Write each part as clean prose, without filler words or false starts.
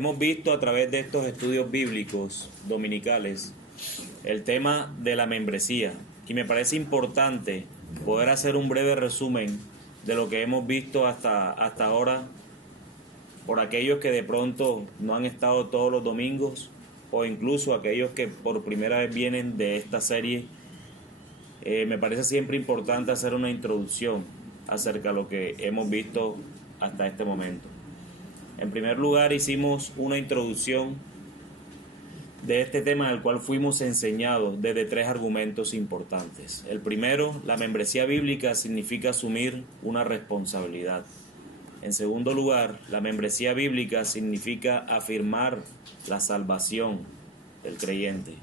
Hemos visto a través de estos estudios bíblicos dominicales el tema de la membresía, y me parece importante poder hacer un breve resumen de lo que hemos visto hasta ahora, por aquellos que de pronto no han estado todos los domingos, o incluso aquellos que por primera vez vienen de esta serie. Me parece siempre importante hacer una introducción acerca de lo que hemos visto hasta este momento. En primer lugar, hicimos una introducción de este tema, del cual fuimos enseñados desde tres argumentos importantes. El primero, la membresía bíblica significa asumir una responsabilidad. En segundo lugar, la membresía bíblica significa afirmar la salvación del creyente.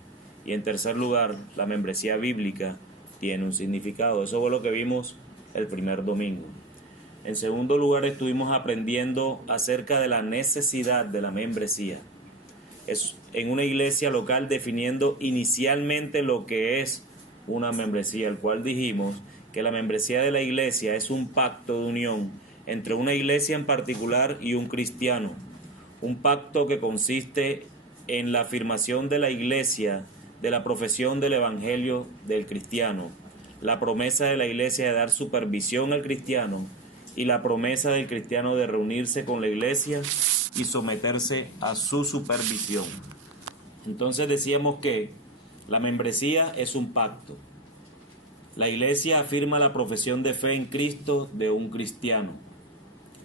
Y en tercer lugar, la membresía bíblica tiene un significado. Eso fue lo que vimos el primer domingo. En segundo lugar, estuvimos aprendiendo acerca de la necesidad de la membresía. Es en una iglesia local, definiendo inicialmente lo que es una membresía, el cual dijimos que la membresía de la iglesia es un pacto de unión entre una iglesia en particular y un cristiano. Un pacto que consiste en la afirmación de la iglesia de la profesión del evangelio del cristiano, la promesa de la iglesia de dar supervisión al cristiano y la promesa del cristiano de reunirse con la iglesia y someterse a su supervisión. Entonces decíamos que la membresía es un pacto. La iglesia afirma la profesión de fe en Cristo de un cristiano.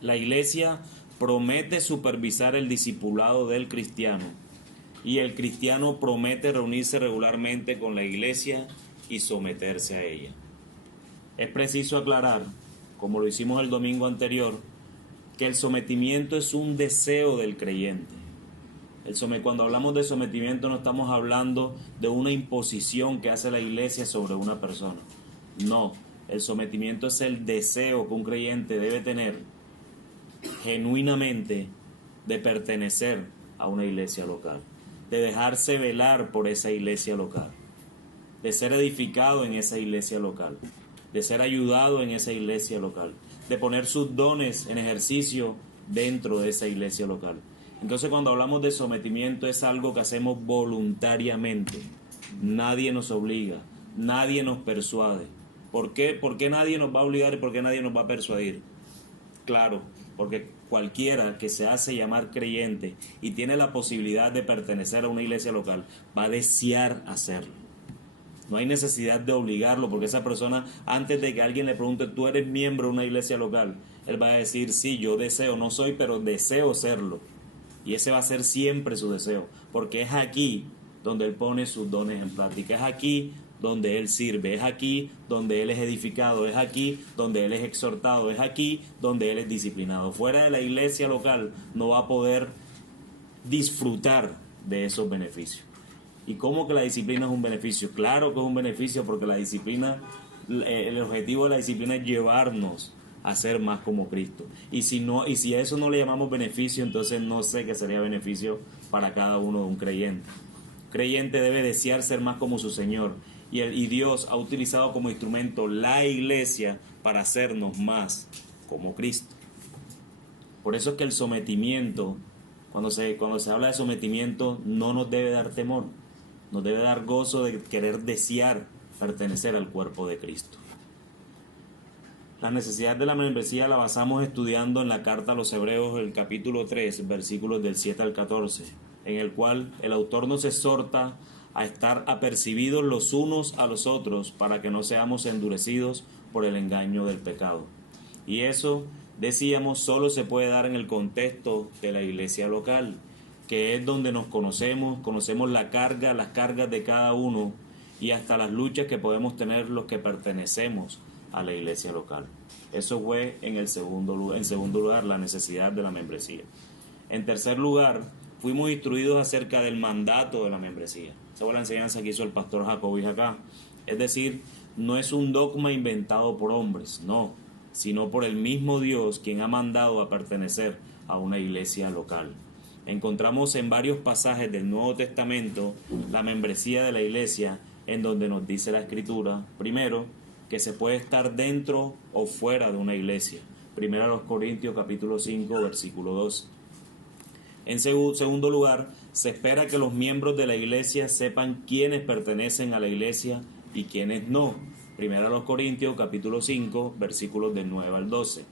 La iglesia promete supervisar el discipulado del cristiano y el cristiano promete reunirse regularmente con la iglesia y someterse a ella. Es preciso aclarar, como lo hicimos el domingo anterior, que el sometimiento es un deseo del creyente. Cuando hablamos de sometimiento no estamos hablando de una imposición que hace la iglesia sobre una persona. No, el sometimiento es el deseo que un creyente debe tener genuinamente de pertenecer a una iglesia local, de dejarse velar por esa iglesia local, de ser edificado en esa iglesia local, de ser ayudado en esa iglesia local, de poner sus dones en ejercicio dentro de esa iglesia local. Entonces, cuando hablamos de sometimiento, es algo que hacemos voluntariamente. Nadie nos obliga, nadie nos persuade. ¿Por qué? ¿Por qué nadie nos va a obligar y por qué nadie nos va a persuadir? Claro, porque cualquiera que se hace llamar creyente y tiene la posibilidad de pertenecer a una iglesia local va a desear hacerlo. No hay necesidad de obligarlo, porque esa persona, antes de que alguien le pregunte, ¿tú eres miembro de una iglesia local?, él va a decir, sí, yo deseo, no soy, pero deseo serlo. Y ese va a ser siempre su deseo, porque es aquí donde él pone sus dones en práctica, es aquí donde él sirve, es aquí donde él es edificado, es aquí donde él es exhortado, es aquí donde él es disciplinado. Fuera de la iglesia local no va a poder disfrutar de esos beneficios. ¿Y cómo que la disciplina es un beneficio? Claro que es un beneficio, porque la disciplina, el objetivo de la disciplina es llevarnos a ser más como Cristo. Y si a eso no le llamamos beneficio, entonces no sé qué sería beneficio para cada uno de un creyente. Creyente debe desear ser más como su Señor, y Dios ha utilizado como instrumento la iglesia para hacernos más como Cristo. Por eso es que el sometimiento, cuando se habla de sometimiento, no nos debe dar temor, nos debe dar gozo de querer desear pertenecer al cuerpo de Cristo. La necesidad de la membresía la basamos estudiando en la carta a los Hebreos, el capítulo 3, versículos del 7 al 14, en el cual el autor nos exhorta a estar apercibidos los unos a los otros para que no seamos endurecidos por el engaño del pecado. Y eso, decíamos, solo se puede dar en el contexto de la iglesia local, que es donde nos conocemos las cargas de cada uno y hasta las luchas que podemos tener los que pertenecemos a la iglesia local. Eso fue en segundo lugar, la necesidad de la membresía. En tercer lugar, fuimos instruidos acerca del mandato de la membresía. Esa fue la enseñanza que hizo el pastor Jacobis acá. Es decir, no es un dogma inventado por hombres, no, sino por el mismo Dios, quien ha mandado a pertenecer a una iglesia local. Encontramos en varios pasajes del Nuevo Testamento la membresía de la iglesia, en donde nos dice la Escritura, primero, que se puede estar dentro o fuera de una iglesia. Primero a los Corintios capítulo 5, versículo 2. En segundo lugar, se espera que los miembros de la iglesia sepan quiénes pertenecen a la iglesia y quiénes no. Primera a los Corintios, capítulo 5, versículos del 9 al 12.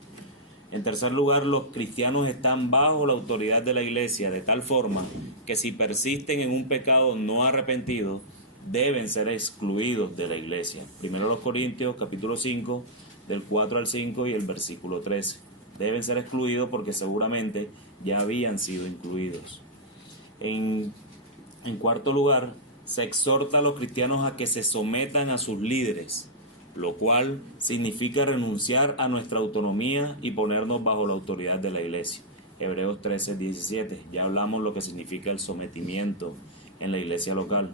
En tercer lugar, los cristianos están bajo la autoridad de la iglesia de tal forma que si persisten en un pecado no arrepentido, deben ser excluidos de la iglesia. Primero a los Corintios, capítulo 5, del 4 al 5 y el versículo 13. Deben ser excluidos porque seguramente ya habían sido incluidos. En cuarto lugar, se exhorta a los cristianos a que se sometan a sus líderes, lo cual significa renunciar a nuestra autonomía y ponernos bajo la autoridad de la iglesia. Hebreos 13, 17. Ya hablamos lo que significa el sometimiento en la iglesia local.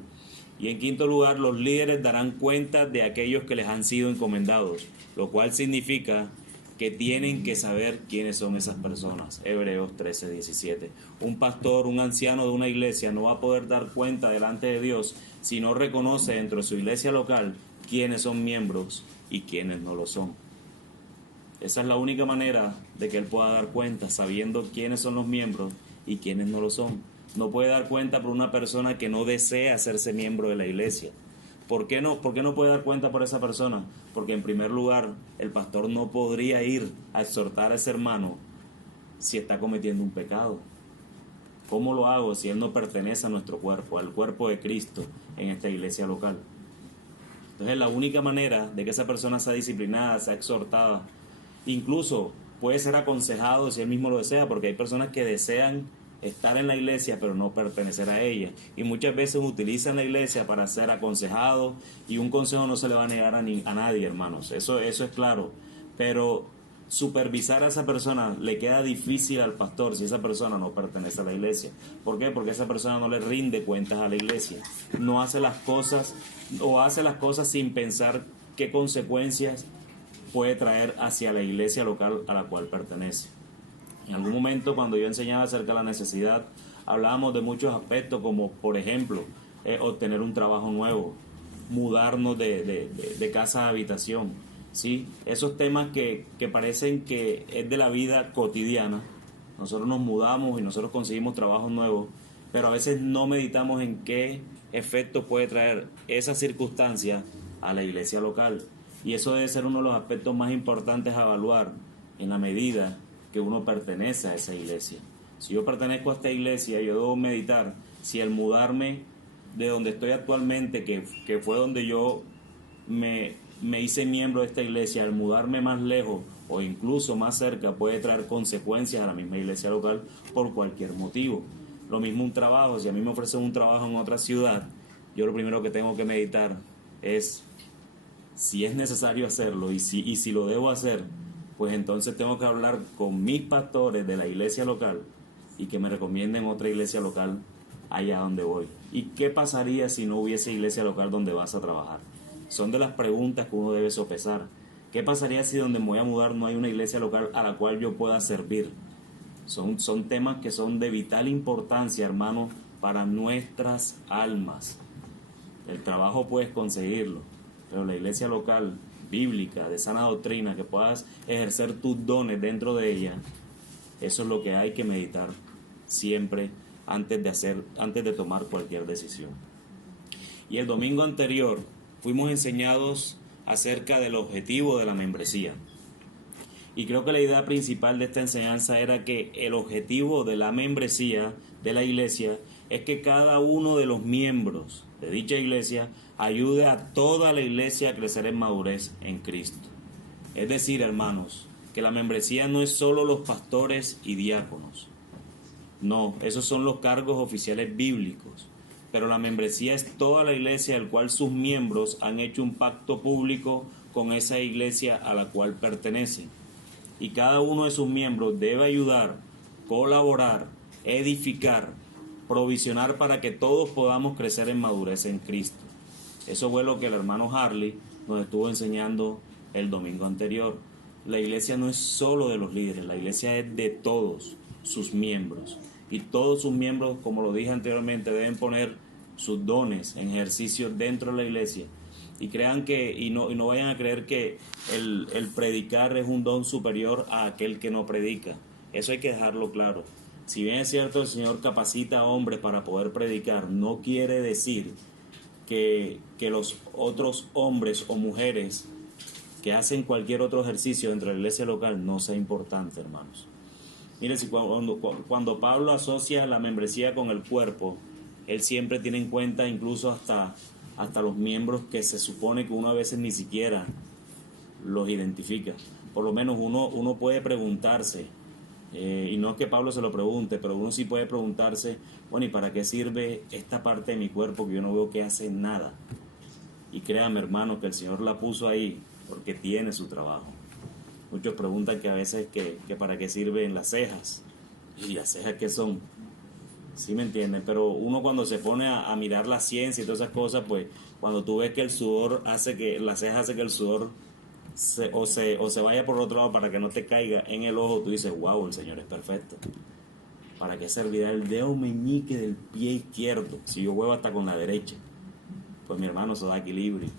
Y en quinto lugar, los líderes darán cuenta de aquellos que les han sido encomendados, lo cual significa que tienen que saber quiénes son esas personas. Hebreos 13, 17. Un pastor, un anciano de una iglesia no va a poder dar cuenta delante de Dios si no reconoce dentro de su iglesia local quiénes son miembros y quiénes no lo son. Esa es la única manera de que él pueda dar cuenta, sabiendo quiénes son los miembros y quiénes no lo son. No puede dar cuenta por una persona que no desea hacerse miembro de la iglesia. ¿Por qué no? ¿Por qué no puede dar cuenta por esa persona? Porque en primer lugar, el pastor no podría ir a exhortar a ese hermano si está cometiendo un pecado. ¿Cómo lo hago si él no pertenece a nuestro cuerpo, al cuerpo de Cristo en esta iglesia local? Entonces la única manera de que esa persona sea disciplinada, sea exhortada, incluso puede ser aconsejado si él mismo lo desea, porque hay personas que desean estar en la iglesia pero no pertenecer a ella, y muchas veces utilizan la iglesia para ser aconsejados, y un consejo no se le va a negar a nadie, hermanos, eso es claro, pero supervisar a esa persona le queda difícil al pastor si esa persona no pertenece a la iglesia. ¿Por qué? Porque esa persona no le rinde cuentas a la iglesia, no hace las cosas o hace las cosas sin pensar qué consecuencias puede traer hacia la iglesia local a la cual pertenece. En algún momento, cuando yo enseñaba acerca de la necesidad, hablábamos de muchos aspectos, como por ejemplo obtener un trabajo nuevo, mudarnos de casa a habitación, ¿sí? Esos temas que parecen que es de la vida cotidiana. Nosotros nos mudamos y nosotros conseguimos trabajos nuevos, pero a veces no meditamos en qué efecto puede traer esa circunstancia a la iglesia local. Y eso debe ser uno de los aspectos más importantes a evaluar en la medida que uno pertenece a esa iglesia. Si yo pertenezco a esta iglesia, yo debo meditar si el mudarme de donde estoy actualmente, que fue donde yo me hice miembro de esta iglesia, al mudarme más lejos o incluso más cerca puede traer consecuencias a la misma iglesia local por cualquier motivo. Lo mismo un trabajo, si a mí me ofrecen un trabajo en otra ciudad, yo lo primero que tengo que meditar es si es necesario hacerlo y si lo debo hacer, pues entonces tengo que hablar con mis pastores de la iglesia local y que me recomienden otra iglesia local allá donde voy. ¿Y qué pasaría si no hubiese iglesia local donde vas a trabajar? Son de las preguntas que uno debe sopesar. ¿Qué pasaría si donde me voy a mudar no hay una iglesia local a la cual yo pueda servir? Son temas que son de vital importancia, hermano, para nuestras almas. El trabajo puedes conseguirlo, pero la iglesia local bíblica, de sana doctrina, que puedas ejercer tus dones dentro de ella, eso es lo que hay que meditar siempre antes de tomar cualquier decisión. Y el domingo anterior fuimos enseñados acerca del objetivo de la membresía. Y creo que la idea principal de esta enseñanza era que el objetivo de la membresía de la iglesia es que cada uno de los miembros de dicha iglesia ayude a toda la iglesia a crecer en madurez en Cristo. Es decir, hermanos, que la membresía no es solo los pastores y diáconos. No, esos son los cargos oficiales bíblicos. Pero la membresía es toda la iglesia, al cual sus miembros han hecho un pacto público con esa iglesia a la cual pertenecen. Y cada uno de sus miembros debe ayudar, colaborar, edificar, provisionar para que todos podamos crecer en madurez en Cristo. Eso fue lo que el hermano Harley nos estuvo enseñando el domingo anterior. La iglesia no es solo de los líderes, la iglesia es de todos sus miembros. Y todos sus miembros, como lo dije anteriormente, deben poner sus dones en ejercicio dentro de la iglesia. Y crean y no vayan a creer que el predicar es un don superior a aquel que no predica. Eso hay que dejarlo claro. Si bien es cierto, el Señor capacita a hombres para poder predicar, no quiere decir que los otros hombres o mujeres que hacen cualquier otro ejercicio dentro de la iglesia local no sea importante, hermanos. Mire, si cuando Pablo asocia la membresía con el cuerpo, él siempre tiene en cuenta incluso hasta los miembros que se supone que uno a veces ni siquiera los identifica. Por lo menos uno puede preguntarse, y no es que Pablo se lo pregunte, pero uno sí puede preguntarse, bueno, ¿y para qué sirve esta parte de mi cuerpo que yo no veo que hace nada? Y créame, hermano, que el Señor la puso ahí porque tiene su trabajo. Muchos preguntan que a veces que para qué sirven las cejas. ¿Y las cejas qué son? ¿Sí me entienden? Pero uno cuando se pone a mirar la ciencia y todas esas cosas, pues cuando tú ves que el sudor hace que, la ceja hace que el sudor se vaya por otro lado para que no te caiga en el ojo, tú dices, wow, el Señor es perfecto. ¿Para qué servirá el dedo meñique del pie izquierdo si yo huevo hasta con la derecha? Pues mi hermano, eso da equilibrio.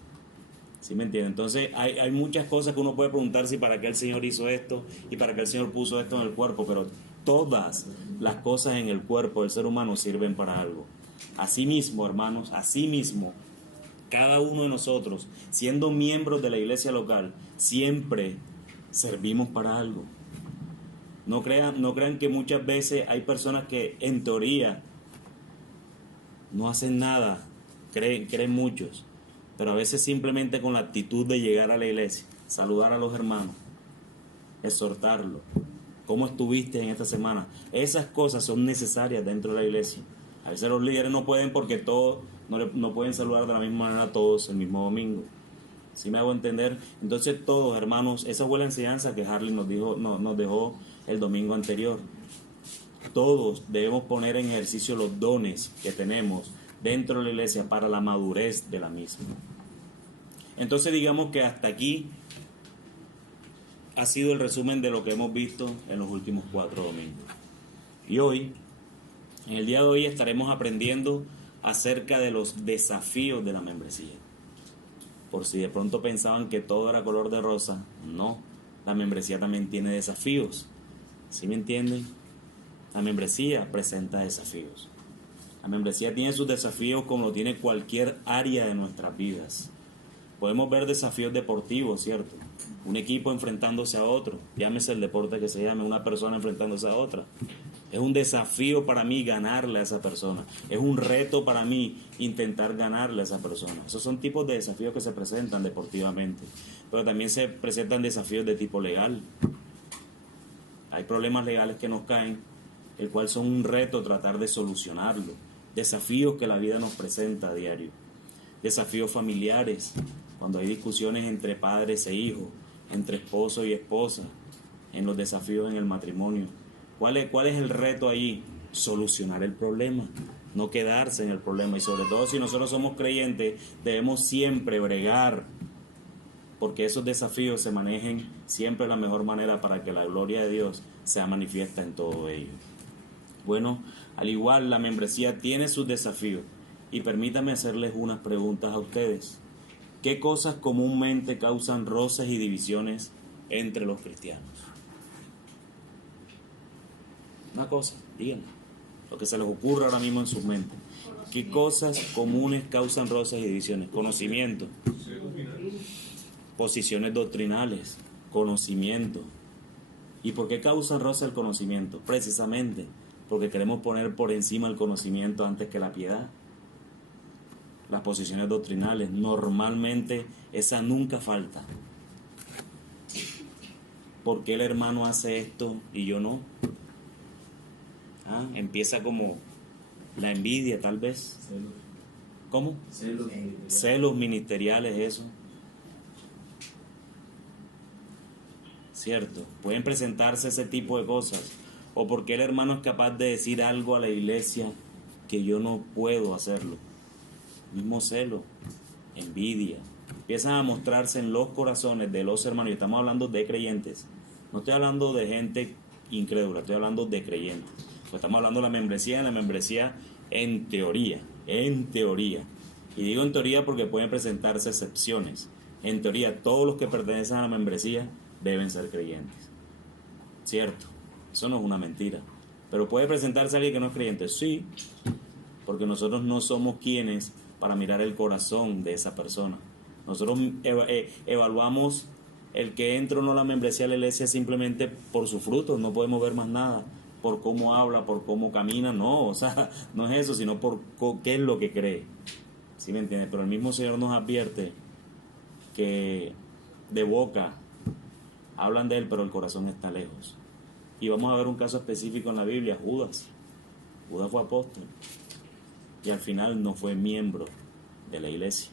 ¿Sí me entiende? Entonces hay muchas cosas que uno puede preguntar si para qué el Señor hizo esto y para qué el Señor puso esto en el cuerpo, pero todas las cosas en el cuerpo del ser humano sirven para algo. Asimismo, hermanos, asimismo, cada uno de nosotros, siendo miembros de la iglesia local, siempre servimos para algo. No crean que muchas veces hay personas que en teoría no hacen nada, creen muchos, pero a veces simplemente con la actitud de llegar a la iglesia, saludar a los hermanos, exhortarlos, ¿cómo estuviste en esta semana? Esas cosas son necesarias dentro de la iglesia. A veces los líderes no pueden porque todos no pueden saludar de la misma manera a todos el mismo domingo. ¿Sí me hago entender? Entonces todos, hermanos, esa fue la enseñanza que Harley nos dejó el domingo anterior. Todos debemos poner en ejercicio los dones que tenemos dentro de la iglesia para la madurez de la misma. Entonces digamos que hasta aquí ha sido el resumen de lo que hemos visto en los últimos 4 domingos. Y hoy, en el día de hoy, estaremos aprendiendo acerca de los desafíos de la membresía. Por si de pronto pensaban que todo era color de rosa, no, la membresía también tiene desafíos. ¿Sí me entienden? La membresía presenta desafíos. La membresía tiene sus desafíos como lo tiene cualquier área de nuestras vidas. Podemos ver desafíos deportivos, ¿cierto? Un equipo enfrentándose a otro, llámese el deporte que se llame, una persona enfrentándose a otra. Es un desafío para mí ganarle a esa persona. Es un reto para mí intentar ganarle a esa persona. Esos son tipos de desafíos que se presentan deportivamente. Pero también se presentan desafíos de tipo legal. Hay problemas legales que nos caen, el cual son un reto tratar de solucionarlo. Desafíos que la vida nos presenta a diario. Desafíos familiares, cuando hay discusiones entre padres e hijos, entre esposo y esposa, en los desafíos en el matrimonio. ¿Cuál es el reto allí? Solucionar el problema, no quedarse en el problema. Y sobre todo si nosotros somos creyentes, debemos siempre bregar porque esos desafíos se manejen siempre de la mejor manera para que la gloria de Dios sea manifiesta en todo ello. Bueno, al igual la membresía tiene sus desafíos y permítame hacerles unas preguntas a ustedes. ¿Qué cosas comúnmente causan roces y divisiones entre los cristianos? Una cosa, díganme, lo que se les ocurra ahora mismo en sus mentes. ¿Qué cosas comunes causan roces y divisiones? Conocimiento, posiciones doctrinales, conocimiento. ¿Y por qué causa roce el conocimiento? Precisamente porque queremos poner por encima el conocimiento antes que la piedad. Las posiciones doctrinales, normalmente esa nunca falta. ¿Por qué el hermano hace esto y yo no? Empieza como la envidia, tal vez. ¿Cómo? Celos ministeriales, eso. Cierto, pueden presentarse ese tipo de cosas. O porque el hermano es capaz de decir algo a la iglesia que yo no puedo hacerlo. Mismo celo, envidia, empiezan a mostrarse en los corazones de los hermanos. Y estamos hablando de creyentes. No estoy hablando de gente incrédula, estoy hablando de creyentes. Pues estamos hablando de la membresía en teoría. Y digo en teoría porque pueden presentarse excepciones. En teoría, todos los que pertenecen a la membresía deben ser creyentes. ¿Cierto? Eso no es una mentira. Pero ¿puede presentarse alguien que no es creyente? Sí, porque nosotros no somos quienes para mirar el corazón de esa persona. Nosotros evaluamos el que entra o no a la membresía de la iglesia simplemente por sus frutos, no podemos ver más nada, por cómo habla, por cómo camina, no, o sea, no es eso, sino por qué es lo que cree. ¿Sí me entiende? Pero el mismo Señor nos advierte que de boca hablan de Él, pero el corazón está lejos. Y vamos a ver un caso específico en la Biblia, Judas. Judas fue apóstol y al final no fue miembro de la iglesia.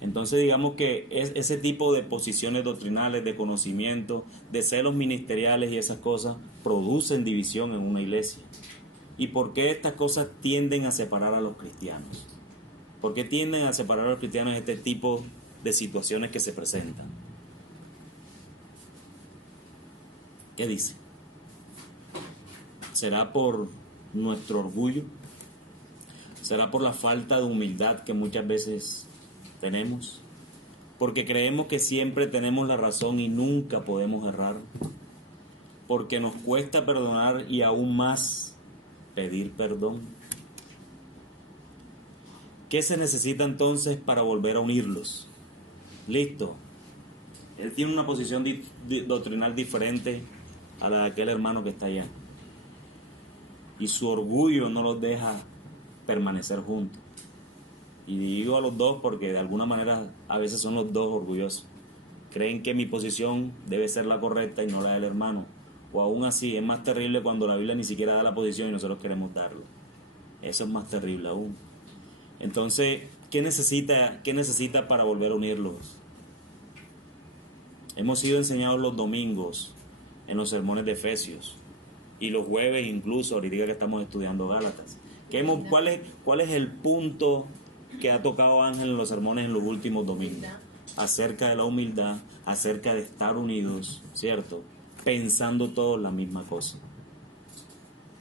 Entonces digamos que ese tipo de posiciones doctrinales, de conocimiento, de celos ministeriales y esas cosas producen división en una iglesia. ¿Y por qué estas cosas tienden a separar a los cristianos? ¿Por qué tienden a separar a los cristianos este tipo de situaciones que se presentan? ¿Qué dice? ¿Será por nuestro orgullo? ¿Será por la falta de humildad que muchas veces tenemos? Porque creemos que siempre tenemos la razón y nunca podemos errar. Porque nos cuesta perdonar y aún más pedir perdón. ¿Qué se necesita entonces para volver a unirlos? Listo. Él tiene una posición doctrinal diferente a la de aquel hermano que está allá. Y su orgullo no los deja permanecer juntos. Y digo a los dos porque de alguna manera a veces son los dos orgullosos. Creen que mi posición debe ser la correcta y no la del hermano. O aún así, es más terrible cuando la Biblia ni siquiera da la posición y nosotros queremos darlo. Eso es más terrible aún. Entonces, ¿qué necesita para volver a unirlos? Hemos sido enseñados los domingos en los sermones de Efesios y los jueves incluso, ahorita que estamos estudiando Gálatas. ¿Cuál es el punto que ha tocado Ángel en los sermones en los últimos domingos? Acerca de la humildad, acerca de estar unidos, ¿cierto? Pensando todos la misma cosa.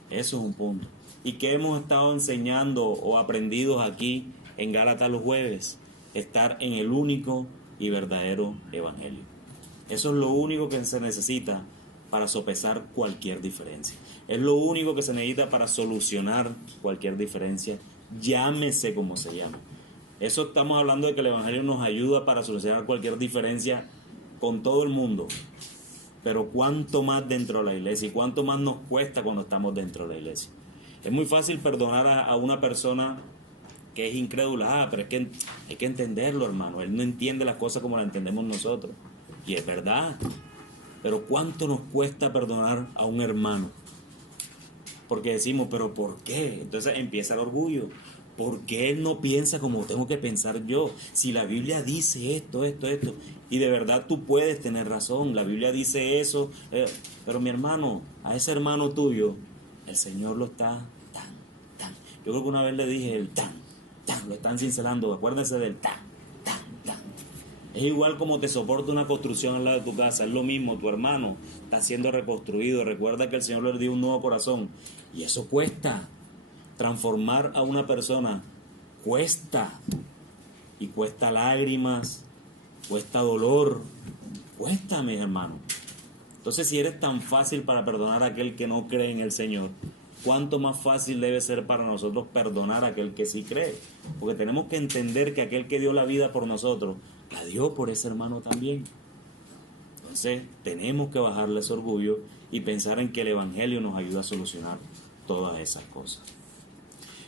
Eso es un punto. ¿Y qué hemos estado enseñando o aprendido aquí en Gálatas los jueves? Estar en el único y verdadero evangelio. Eso es lo único que se necesita para sopesar cualquier diferencia. Es lo único que se necesita para solucionar cualquier diferencia, llámese como se llame. Eso estamos hablando de que el evangelio nos ayuda para solucionar cualquier diferencia con todo el mundo. Pero cuánto más dentro de la iglesia y cuánto más nos cuesta cuando estamos dentro de la iglesia. Es muy fácil perdonar a una persona que es incrédula, pero es que hay que entenderlo, hermano. Él no entiende las cosas como las entendemos nosotros. Y es verdad. Pero cuánto nos cuesta perdonar a un hermano. Porque decimos, ¿pero por qué? Entonces empieza el orgullo. ¿Por qué él no piensa como tengo que pensar yo? Si la Biblia dice esto. Y de verdad tú puedes tener razón. La Biblia dice eso. Pero mi hermano, a ese hermano tuyo, el Señor lo está tan. Yo creo que una vez le dije el tan. Lo están cincelando. Acuérdense del tan. Es igual como te soporta una construcción al lado de tu casa. Es lo mismo, tu hermano está siendo reconstruido. Recuerda que el Señor le dio un nuevo corazón. Y eso cuesta. Transformar a una persona cuesta. Y cuesta lágrimas, cuesta dolor. Cuesta, mis hermanos. Entonces, si eres tan fácil para perdonar a aquel que no cree en el Señor, ¿cuánto más fácil debe ser para nosotros perdonar a aquel que sí cree? Porque tenemos que entender que aquel que dio la vida por nosotros, la dio por ese hermano también. Entonces tenemos que bajarle ese orgullo y pensar en que el evangelio nos ayuda a solucionar todas esas cosas.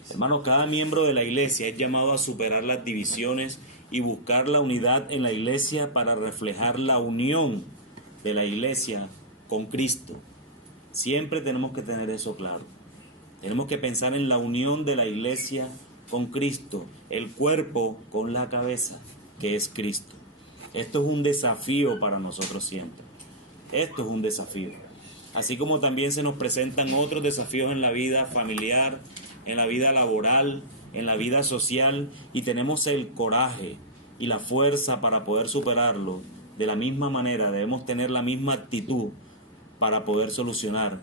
Hermanos, cada miembro de la iglesia es llamado a superar las divisiones y buscar la unidad en la iglesia para reflejar la unión de la iglesia con Cristo. Siempre tenemos que tener eso claro. Tenemos que pensar en la unión de la iglesia con Cristo, el cuerpo con la cabeza, que es Cristo. Esto es un desafío para nosotros siempre. Esto es un desafío. Así como también se nos presentan otros desafíos en la vida familiar, en la vida laboral, en la vida social, y tenemos el coraje y la fuerza para poder superarlo. De la misma manera debemos tener la misma actitud para poder solucionar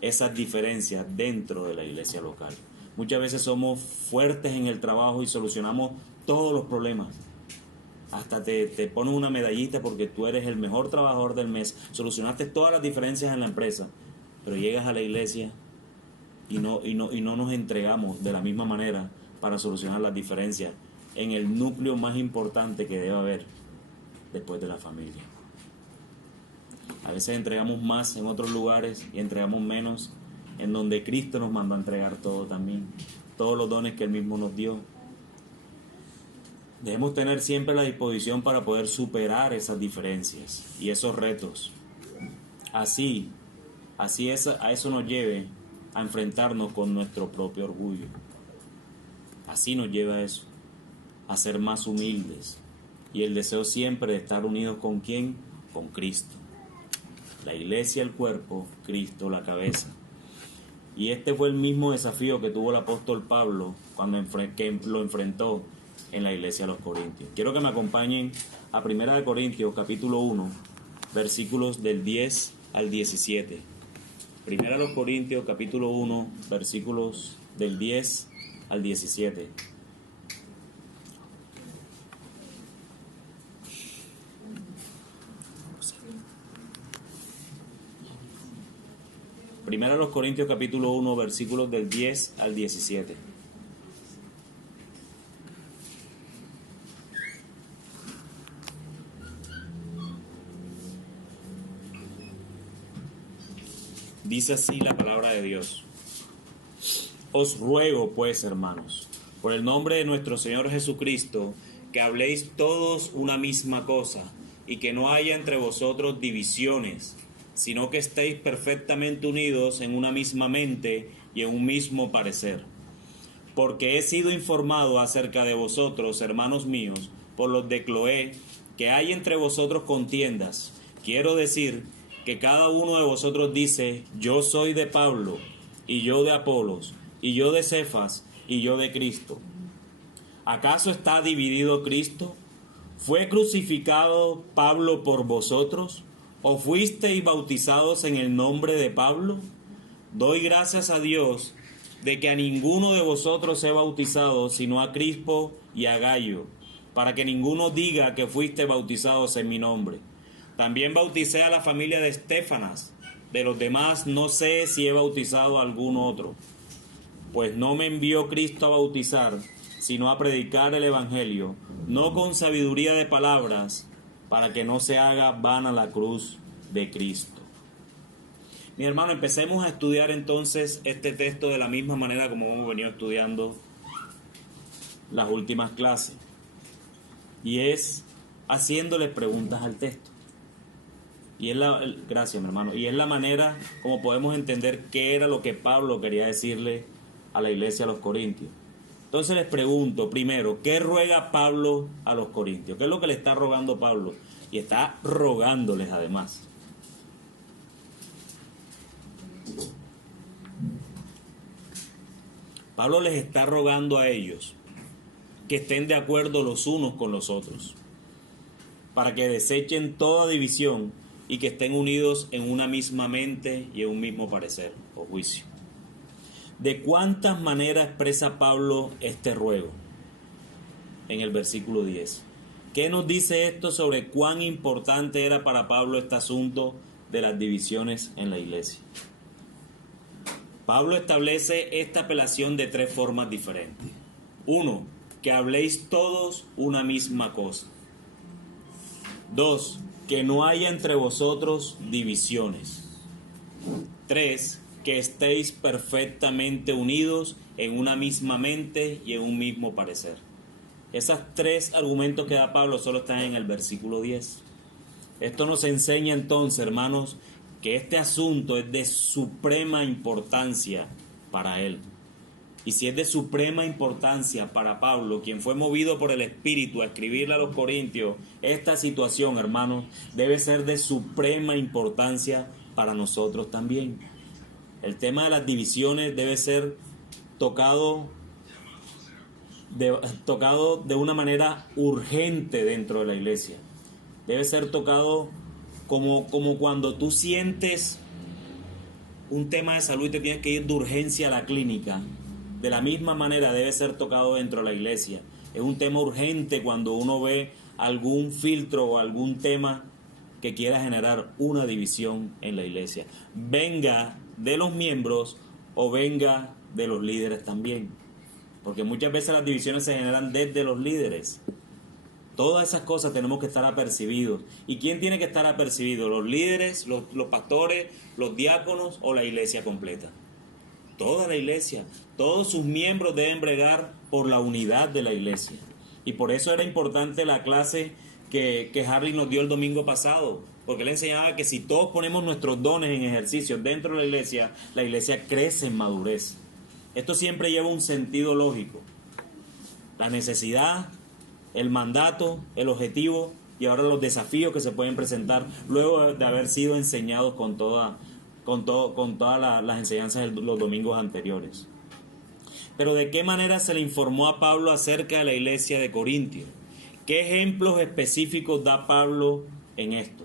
esas diferencias dentro de la iglesia local. Muchas veces somos fuertes en el trabajo y solucionamos todos los problemas. Hasta te ponen una medallita porque tú eres el mejor trabajador del mes. Solucionaste todas las diferencias en la empresa. Pero llegas a la iglesia y no nos entregamos de la misma manera para solucionar las diferencias en el núcleo más importante que debe haber después de la familia. A veces entregamos más en otros lugares y entregamos menos en donde Cristo nos mandó a entregar todo también, todos los dones que Él mismo nos dio. Debemos tener siempre la disposición para poder superar esas diferencias y esos retos. Así a eso nos lleve a enfrentarnos con nuestro propio orgullo. Así nos lleva a eso, a ser más humildes. Y el deseo siempre de estar unidos ¿con quién? Con Cristo. La iglesia, el cuerpo, Cristo, la cabeza. Y este fue el mismo desafío que tuvo el apóstol Pablo cuando lo enfrentó en la iglesia de los Corintios. Quiero que me acompañen a 1 Corintios capítulo 1, versículos del 10 al 17. 1 Corintios capítulo 1, versículos del 10 al 17. Primera a los Corintios capítulo 1, versículos del 10 al 17. Dice así la palabra de Dios. Os ruego, pues, hermanos, por el nombre de nuestro Señor Jesucristo, que habléis todos una misma cosa, y que no haya entre vosotros divisiones, sino que estéis perfectamente unidos en una misma mente y en un mismo parecer. Porque he sido informado acerca de vosotros, hermanos míos, por los de Cloé, que hay entre vosotros contiendas. Quiero decir que cada uno de vosotros dice: yo soy de Pablo, y yo de Apolos, y yo de Cefas, y yo de Cristo. ¿Acaso está dividido Cristo? ¿Fue crucificado Pablo por vosotros? ¿O fuisteis bautizados en el nombre de Pablo? Doy gracias a Dios de que a ninguno de vosotros he bautizado, sino a Crispo y a Gayo, para que ninguno diga que fuiste bautizados en mi nombre. También bauticé a la familia de Estéfanas. De los demás no sé si he bautizado a algún otro. Pues no me envió Cristo a bautizar, sino a predicar el Evangelio, no con sabiduría de palabras, para que no se haga vana la cruz de Cristo. Mi hermano, empecemos a estudiar entonces este texto de la misma manera como hemos venido estudiando las últimas clases. Y es haciéndoles preguntas al texto. Gracias, mi hermano. Y es la manera como podemos entender qué era lo que Pablo quería decirle a la iglesia de los Corintios. Entonces les pregunto, primero, ¿qué ruega Pablo a los Corintios? ¿Qué es lo que le está rogando Pablo? Y está rogándoles además. Pablo les está rogando a ellos que estén de acuerdo los unos con los otros, para que desechen toda división y que estén unidos en una misma mente y en un mismo parecer o juicio. ¿De cuántas maneras expresa Pablo este ruego? En el versículo 10. ¿Qué nos dice esto sobre cuán importante era para Pablo este asunto de las divisiones en la iglesia? Pablo establece esta apelación de tres formas diferentes. 1. Que habléis todos una misma cosa. 2. Que no haya entre vosotros divisiones. 3. Que estéis perfectamente unidos en una misma mente y en un mismo parecer. Esos tres argumentos que da Pablo solo están en el versículo 10. Esto nos enseña entonces, hermanos, que este asunto es de suprema importancia para él. Y si es de suprema importancia para Pablo, quien fue movido por el Espíritu a escribirle a los Corintios, esta situación, hermanos, debe ser de suprema importancia para nosotros también. El tema de las divisiones debe ser tocado de una manera urgente dentro de la iglesia. Debe ser tocado como cuando tú sientes un tema de salud y te tienes que ir de urgencia a la clínica. De la misma manera debe ser tocado dentro de la iglesia. Es un tema urgente cuando uno ve algún filtro o algún tema que quiera generar una división en la iglesia, venga de los miembros o venga de los líderes también. Porque muchas veces las divisiones se generan desde los líderes. Todas esas cosas tenemos que estar apercibidos. ¿Y quién tiene que estar apercibido? ¿Los líderes, los pastores, los diáconos o la iglesia completa? Toda la iglesia, todos sus miembros deben bregar por la unidad de la iglesia. Y por eso era importante la clase que Harry nos dio el domingo pasado, porque él enseñaba que si todos ponemos nuestros dones en ejercicio dentro de la iglesia crece en madurez. Esto siempre lleva un sentido lógico. La necesidad, el mandato, el objetivo y ahora los desafíos que se pueden presentar luego de haber sido enseñados con todas las enseñanzas de los domingos anteriores. Pero ¿de qué manera se le informó a Pablo acerca de la iglesia de Corintio? ¿Qué ejemplos específicos da Pablo en esto?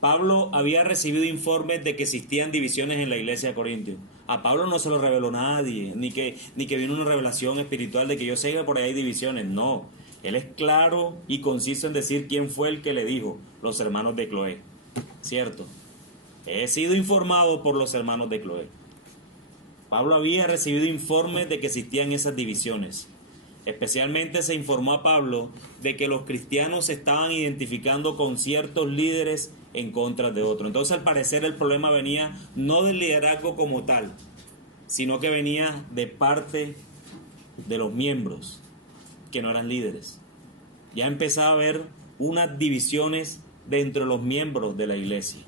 Pablo había recibido informes de que existían divisiones en la iglesia de Corintio. A Pablo no se lo reveló nadie, ni que vino una revelación espiritual de que yo sé que por ahí hay divisiones. No, él es claro y conciso en decir quién fue el que le dijo: los hermanos de Cloé. ¿Cierto? He sido informado por los hermanos de Cloé. Pablo había recibido informes de que existían esas divisiones. Especialmente se informó a Pablo de que los cristianos se estaban identificando con ciertos líderes en contra de otros. Entonces, al parecer, el problema venía no del liderazgo como tal, sino que venía de parte de los miembros que no eran líderes. Ya empezaba a haber unas divisiones dentro de los miembros de la iglesia.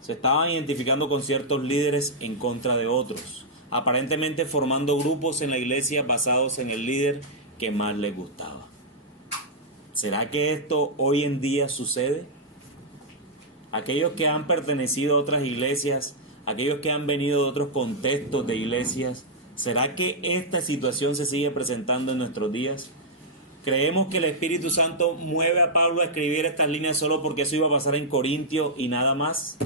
Se estaban identificando con ciertos líderes en contra de otros, aparentemente formando grupos en la iglesia basados en el líder que más les gustaba. ¿Será que esto hoy en día sucede? Aquellos que han pertenecido a otras iglesias, aquellos que han venido de otros contextos de iglesias, ¿será que esta situación se sigue presentando en nuestros días? ¿Creemos que el Espíritu Santo mueve a Pablo a escribir estas líneas solo porque eso iba a pasar en Corintio y nada más?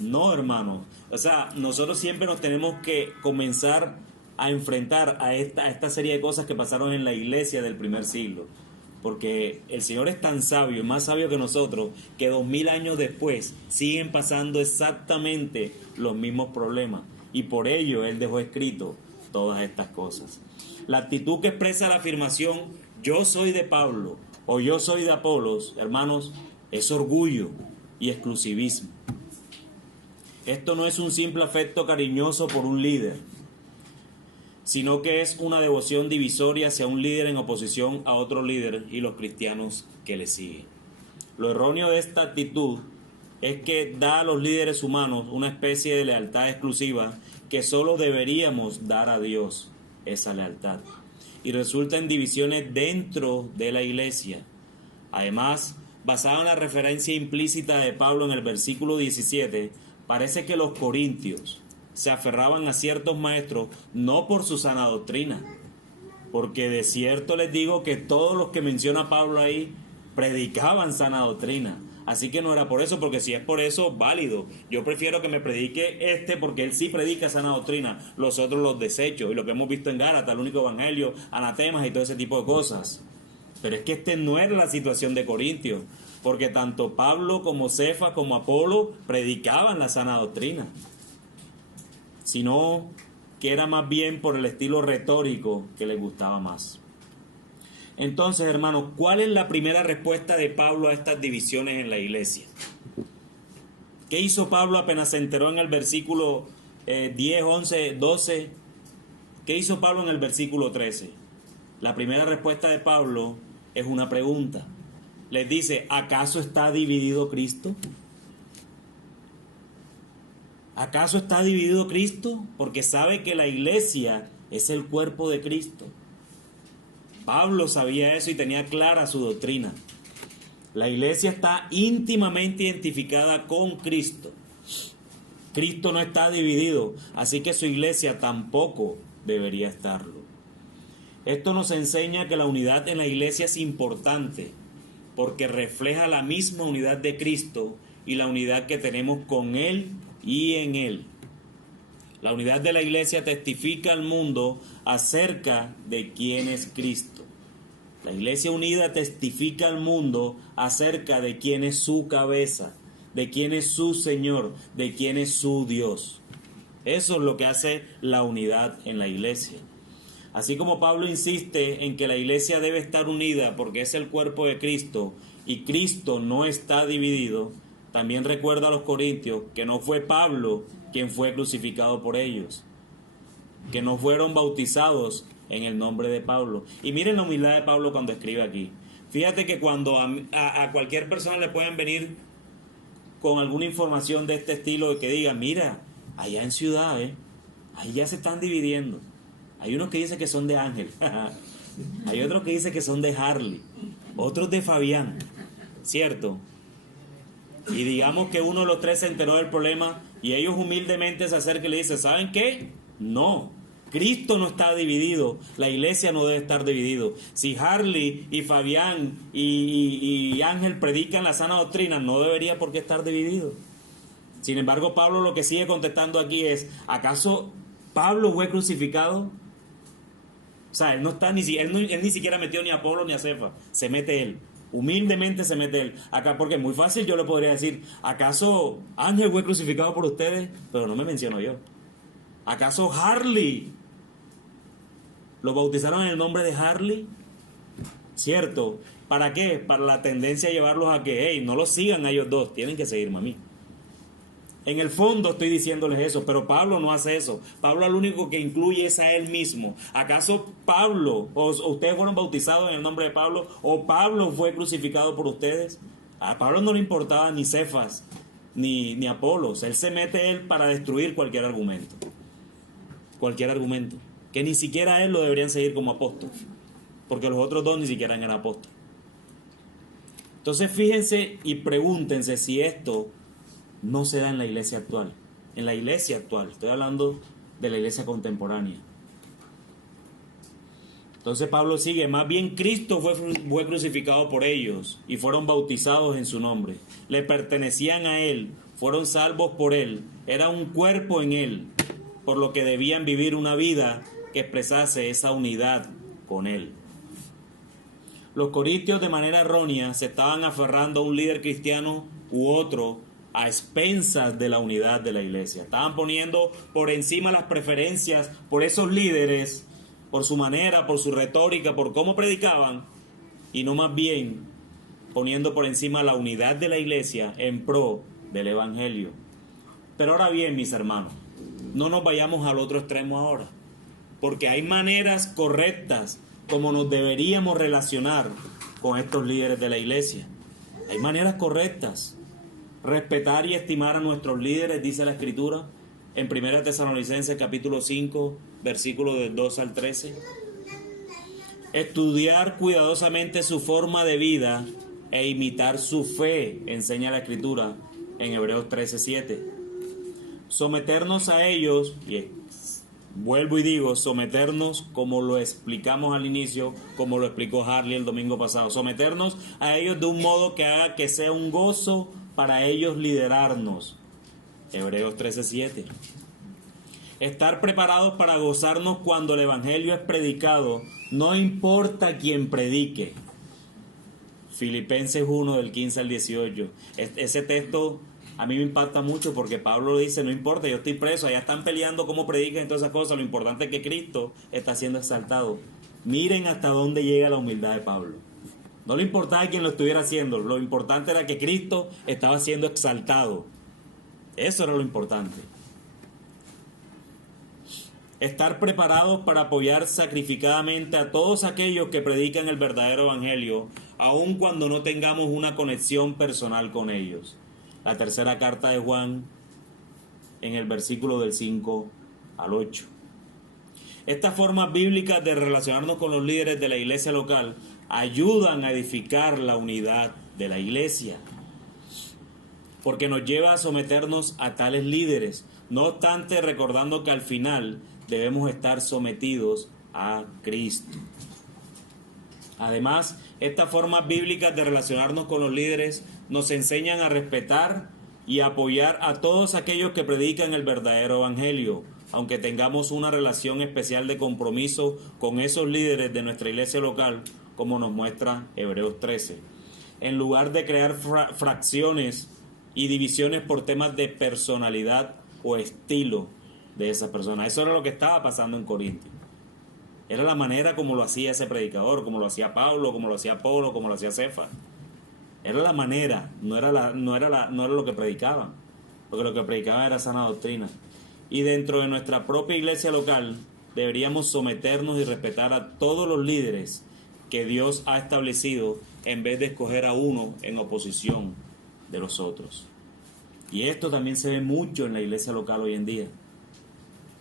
No, hermano. O sea, nosotros siempre nos tenemos que comenzar a enfrentar a esta serie de cosas que pasaron en la iglesia del primer siglo. Porque el Señor es tan sabio, más sabio que nosotros, que 2000 años después siguen pasando exactamente los mismos problemas. Y por ello Él dejó escrito todas estas cosas. La actitud que expresa la afirmación yo soy de Pablo o yo soy de Apolos, hermanos, es orgullo y exclusivismo. Esto no es un simple afecto cariñoso por un líder, sino que es una devoción divisoria hacia un líder en oposición a otro líder y los cristianos que le siguen. Lo erróneo de esta actitud es que da a los líderes humanos una especie de lealtad exclusiva que solo deberíamos dar a Dios esa lealtad, y resulta en divisiones dentro de la iglesia. Además, basado en la referencia implícita de Pablo en el versículo 17, parece que los corintios se aferraban a ciertos maestros no por su sana doctrina, porque de cierto les digo que todos los que menciona Pablo ahí predicaban sana doctrina. Así que no era por eso, porque si es por eso, válido. Yo prefiero que me predique porque él sí predica sana doctrina, los otros los desecho. Y lo que hemos visto en Gálatas, el único evangelio, anatemas y todo ese tipo de cosas. Pero es que no era la situación de Corintios, porque tanto Pablo como Cefas como Apolo predicaban la sana doctrina, sino que era más bien por el estilo retórico que les gustaba más. Entonces, hermanos, ¿cuál es la primera respuesta de Pablo a estas divisiones en la iglesia? ¿Qué hizo Pablo apenas se enteró en el versículo 10, 11, 12? ¿Qué hizo Pablo en el versículo 13? La primera respuesta de Pablo es una pregunta. Les dice, ¿acaso está dividido Cristo? ¿Acaso está dividido Cristo? Porque sabe que la iglesia es el cuerpo de Cristo. Pablo sabía eso y tenía clara su doctrina. La iglesia está íntimamente identificada con Cristo. Cristo no está dividido, así que su iglesia tampoco debería estarlo. Esto nos enseña que la unidad en la iglesia es importante, porque refleja la misma unidad de Cristo y la unidad que tenemos con Él y en Él. La unidad de la iglesia testifica al mundo acerca de quién es Cristo. La iglesia unida testifica al mundo acerca de quién es su cabeza, de quién es su Señor, de quién es su Dios. Eso es lo que hace la unidad en la iglesia. Así como Pablo insiste en que la iglesia debe estar unida porque es el cuerpo de Cristo y Cristo no está dividido, también recuerda a los corintios que no fue Pablo quien fue crucificado por ellos, que no fueron bautizados en el nombre de Pablo. Y miren la humildad de Pablo cuando escribe aquí. Fíjate que cuando a cualquier persona le pueden venir con alguna información de este estilo de que diga, mira, allá en Ciudad, ahí ya se están dividiendo. Hay unos que dicen que son de Ángel, hay otros que dicen que son de Harley, otros de Fabián, ¿cierto? Y digamos que uno de los tres se enteró del problema y ellos humildemente se acercan y le dicen, ¿saben qué? No, Cristo no está dividido, la iglesia no debe estar dividido. Si Harley y Fabián y Ángel predican la sana doctrina, no debería por qué estar dividido. Sin embargo, Pablo lo que sigue contestando aquí es, ¿acaso Pablo fue crucificado? O sea, él ni siquiera metió ni a Apolo ni a Cefa, se mete él. Humildemente se mete él. Acá, porque es muy fácil, yo le podría decir, ¿acaso Ángel fue crucificado por ustedes? Pero no me menciono yo. ¿Acaso Harley? ¿Lo bautizaron en el nombre de Harley? ¿Cierto? ¿Para qué? Para la tendencia a llevarlos a que, hey, no los sigan a ellos dos, tienen que seguirme a mí. En el fondo estoy diciéndoles eso, pero Pablo no hace eso. Pablo lo único que incluye es a él mismo. ¿Acaso Pablo, o ustedes fueron bautizados en el nombre de Pablo, o Pablo fue crucificado por ustedes? A Pablo no le importaba ni Cefas, ni Apolos. Él se mete para destruir cualquier argumento. Cualquier argumento. Que ni siquiera a él lo deberían seguir como apóstol. Porque los otros dos ni siquiera eran apóstoles. Entonces fíjense y pregúntense si esto no se da en la iglesia actual. En la iglesia actual, estoy hablando de la iglesia contemporánea. Entonces Pablo sigue, más bien Cristo fue crucificado por ellos y fueron bautizados en su nombre. Le pertenecían a él, fueron salvos por él, era un cuerpo en él, por lo que debían vivir una vida que expresase esa unidad con él. Los corintios de manera errónea se estaban aferrando a un líder cristiano u otro a expensas de la unidad de la iglesia. Estaban poniendo por encima las preferencias por esos líderes, por su manera, por su retórica, por cómo predicaban, y no más bien poniendo por encima la unidad de la iglesia en pro del evangelio. Pero ahora bien, mis hermanos, no nos vayamos al otro extremo ahora, porque hay maneras correctas como nos deberíamos relacionar con estos líderes de la iglesia. Hay maneras correctas. Respetar y estimar a nuestros líderes, dice la Escritura, en 1 Tesalonicenses capítulo 5, versículos del 2 al 13. Estudiar cuidadosamente su forma de vida e imitar su fe, enseña la Escritura en Hebreos 13, 7. Someternos a ellos, y vuelvo y digo, someternos como lo explicamos al inicio, como lo explicó Harley el domingo pasado, someternos a ellos de un modo que haga que sea un gozo para ellos liderarnos. Hebreos 13:7. Estar preparados para gozarnos cuando el evangelio es predicado, no importa quién predique. Filipenses 1 del 15 al 18. Ese texto a mí me impacta mucho porque Pablo dice, no importa, yo estoy preso, allá están peleando cómo predican y todas esas cosas, lo importante es que Cristo está siendo exaltado. Miren hasta dónde llega la humildad de Pablo. No le importaba quién lo estuviera haciendo, lo importante era que Cristo estaba siendo exaltado. Eso era lo importante. Estar preparados para apoyar sacrificadamente a todos aquellos que predican el verdadero evangelio, aun cuando no tengamos una conexión personal con ellos. La tercera carta de Juan, en el versículo del 5 al 8. Estas formas bíblicas de relacionarnos con los líderes de la iglesia local ayudan a edificar la unidad de la iglesia, porque nos lleva a someternos a tales líderes, no obstante recordando que al final debemos estar sometidos a Cristo. Además, estas formas bíblicas de relacionarnos con los líderes nos enseñan a respetar y apoyar a todos aquellos que predican el verdadero evangelio, aunque tengamos una relación especial de compromiso con esos líderes de nuestra iglesia local, como nos muestra Hebreos 13. En lugar de crear fracciones y divisiones por temas de personalidad o estilo de esas personas. Eso era lo que estaba pasando en Corintios. Era la manera como lo hacía ese predicador, como lo hacía Pablo, como lo hacía Apolo, como lo hacía Cefas. Era la manera, no era lo que predicaban, porque lo que predicaban era sana doctrina. Y dentro de nuestra propia iglesia local deberíamos someternos y respetar a todos los líderes que Dios ha establecido en vez de escoger a uno en oposición de los otros. Y esto también se ve mucho en la iglesia local hoy en día.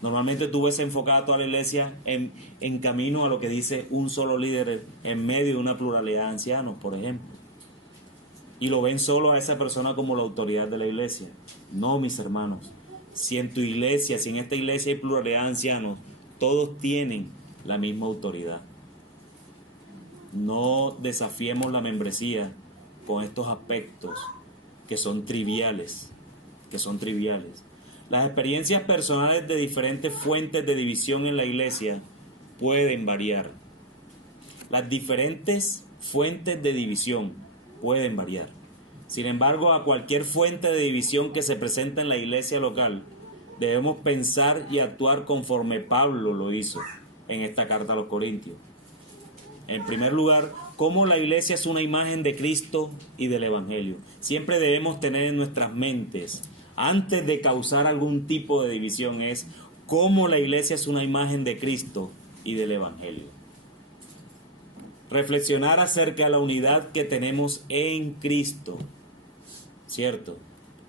Normalmente tú ves enfocada toda la iglesia en camino a lo que dice un solo líder en medio de una pluralidad de ancianos, por ejemplo. Y lo ven solo a esa persona como la autoridad de la iglesia. No, mis hermanos. Si en tu iglesia, si en esta iglesia hay pluralidad de ancianos, todos tienen la misma autoridad. No desafiemos la membresía con estos aspectos que son triviales. Las experiencias personales de diferentes fuentes de división en la iglesia pueden variar. Las diferentes fuentes de división pueden variar. Sin embargo, a cualquier fuente de división que se presenta en la iglesia local, debemos pensar y actuar conforme Pablo lo hizo en esta carta a los Corintios. En primer lugar, cómo la iglesia es una imagen de Cristo y del Evangelio. Siempre debemos tener en nuestras mentes, antes de causar algún tipo de división, es cómo la iglesia es una imagen de Cristo y del Evangelio. Reflexionar acerca de la unidad que tenemos en Cristo, ¿cierto?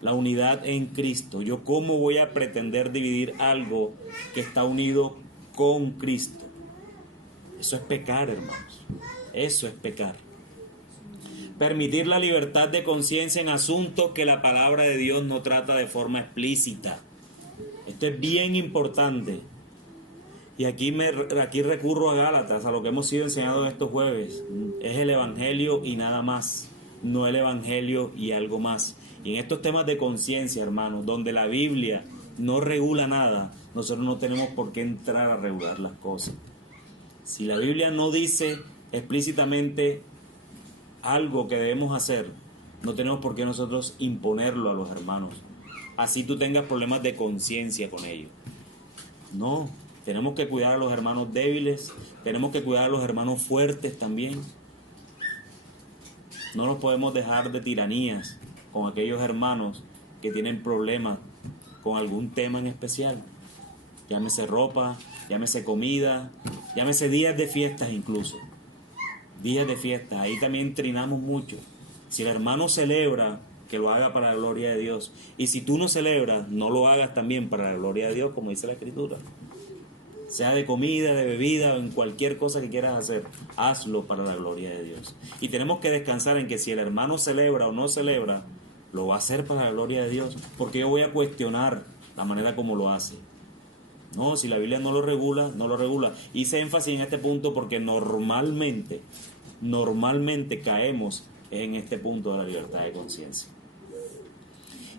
La unidad en Cristo. Yo cómo voy a pretender dividir algo que está unido con Cristo. Eso es pecar, hermanos. Eso es pecar. Permitir la libertad de conciencia en asuntos que la palabra de Dios no trata de forma explícita. Esto es bien importante. Y aquí recurro a Gálatas, a lo que hemos sido enseñados estos jueves. Es el Evangelio y nada más. No el Evangelio y algo más. Y en estos temas de conciencia, hermanos, donde la Biblia no regula nada, nosotros no tenemos por qué entrar a regular las cosas. Si la Biblia no dice explícitamente algo que debemos hacer, no tenemos por qué nosotros imponerlo a los hermanos. Así tú tengas problemas de conciencia con ellos. No, tenemos que cuidar a los hermanos débiles, tenemos que cuidar a los hermanos fuertes también. No nos podemos dejar de tiranías con aquellos hermanos que tienen problemas con algún tema en especial. Llámese ropa, llámese comida, llámese días de fiestas incluso. Días de fiestas, ahí también trinamos mucho. Si el hermano celebra, que lo haga para la gloria de Dios. Y si tú no celebras, no lo hagas también para la gloria de Dios, como dice la Escritura. Sea de comida, de bebida, o en cualquier cosa que quieras hacer, hazlo para la gloria de Dios. Y tenemos que descansar en que si el hermano celebra o no celebra, lo va a hacer para la gloria de Dios, porque yo voy a cuestionar la manera como lo hace. No, si la Biblia no lo regula, no lo regula. Hice énfasis en este punto porque normalmente caemos en este punto de la libertad de conciencia.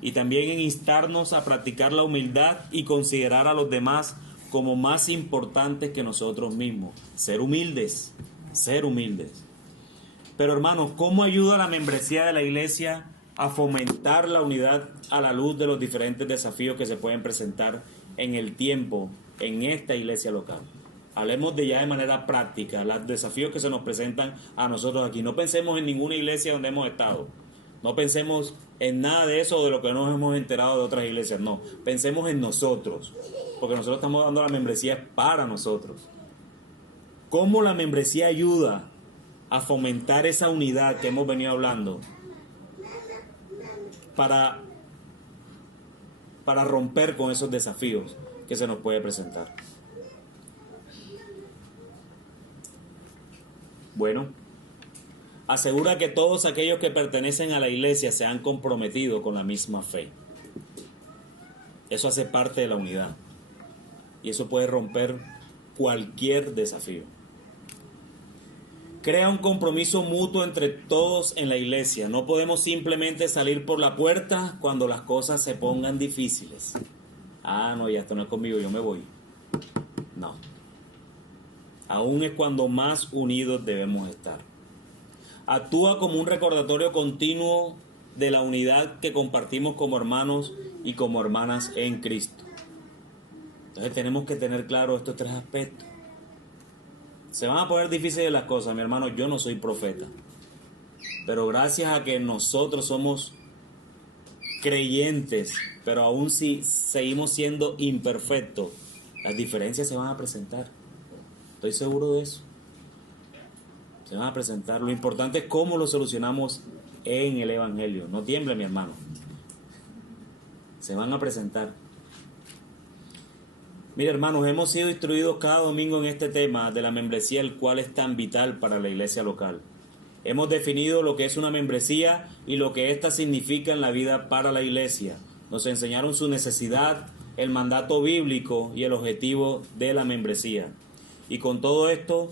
Y también en instarnos a practicar la humildad y considerar a los demás como más importantes que nosotros mismos. Ser humildes. Pero hermanos, ¿cómo ayuda la membresía de la iglesia a fomentar la unidad a la luz de los diferentes desafíos que se pueden presentar en el tiempo en esta iglesia local? Hablemos de ya de manera práctica, los desafíos que se nos presentan a nosotros aquí. No pensemos en ninguna iglesia donde hemos estado. No pensemos en nada de eso o de lo que nos hemos enterado de otras iglesias. No, pensemos en nosotros, porque nosotros estamos dando la membresía para nosotros. ¿Cómo la membresía ayuda a fomentar esa unidad que hemos venido hablando para romper con esos desafíos que se nos puede presentar? Bueno, asegura que todos aquellos que pertenecen a la iglesia se han comprometido con la misma fe. Eso hace parte de la unidad y eso puede romper cualquier desafío. Crea un compromiso mutuo entre todos en la iglesia. No podemos simplemente salir por la puerta cuando las cosas se pongan difíciles. No, ya esto no es conmigo, yo me voy. No. Aún es cuando más unidos debemos estar. Actúa como un recordatorio continuo de la unidad que compartimos como hermanos y como hermanas en Cristo. Entonces tenemos que tener claro estos tres aspectos. Se van a poner difíciles las cosas, mi hermano. Yo no soy profeta, pero gracias a que nosotros somos creyentes, pero aún si seguimos siendo imperfectos, las diferencias se van a presentar. Estoy seguro de eso. Se van a presentar. Lo importante es cómo lo solucionamos en el Evangelio. No tiemble, mi hermano. Se van a presentar. Mira, hermanos, hemos sido instruidos cada domingo en este tema de la membresía, el cual es tan vital para la iglesia local. Hemos definido lo que es una membresía y lo que ésta significa en la vida para la iglesia. Nos enseñaron su necesidad, el mandato bíblico y el objetivo de la membresía. Y con todo esto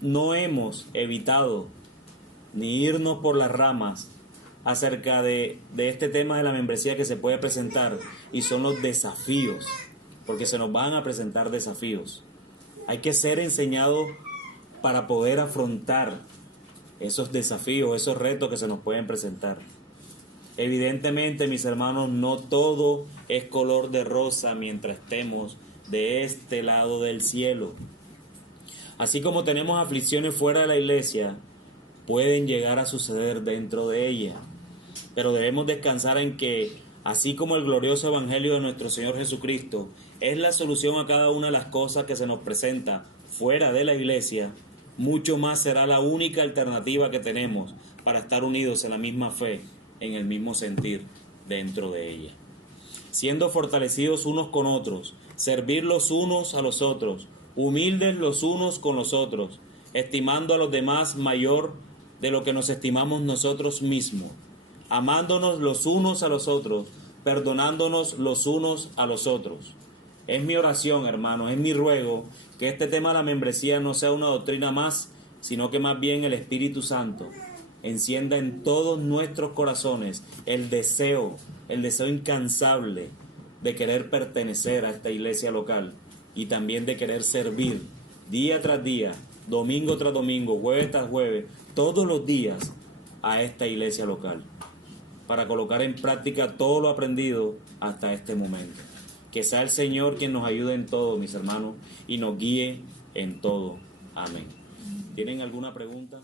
no hemos evitado ni irnos por las ramas acerca de este tema de la membresía que se puede presentar, y son los desafíos, porque se nos van a presentar desafíos. Hay que ser enseñados para poder afrontar esos desafíos, esos retos que se nos pueden presentar. Evidentemente, mis hermanos, no todo es color de rosa mientras estemos de este lado del cielo. Así como tenemos aflicciones fuera de la iglesia, pueden llegar a suceder dentro de ella. Pero debemos descansar en que, así como el glorioso evangelio de nuestro Señor Jesucristo es la solución a cada una de las cosas que se nos presenta fuera de la iglesia, mucho más será la única alternativa que tenemos para estar unidos en la misma fe, en el mismo sentir dentro de ella. Siendo fortalecidos unos con otros, servir los unos a los otros, humildes los unos con los otros, estimando a los demás mayor de lo que nos estimamos nosotros mismos, amándonos los unos a los otros, perdonándonos los unos a los otros. Es mi oración, hermanos, es mi ruego que este tema de la membresía no sea una doctrina más, sino que más bien el Espíritu Santo encienda en todos nuestros corazones el deseo incansable de querer pertenecer a esta iglesia local y también de querer servir día tras día, domingo tras domingo, jueves tras jueves, todos los días a esta iglesia local, para colocar en práctica todo lo aprendido hasta este momento. Que sea el Señor quien nos ayude en todo, mis hermanos, y nos guíe en todo. Amén. ¿Tienen alguna pregunta?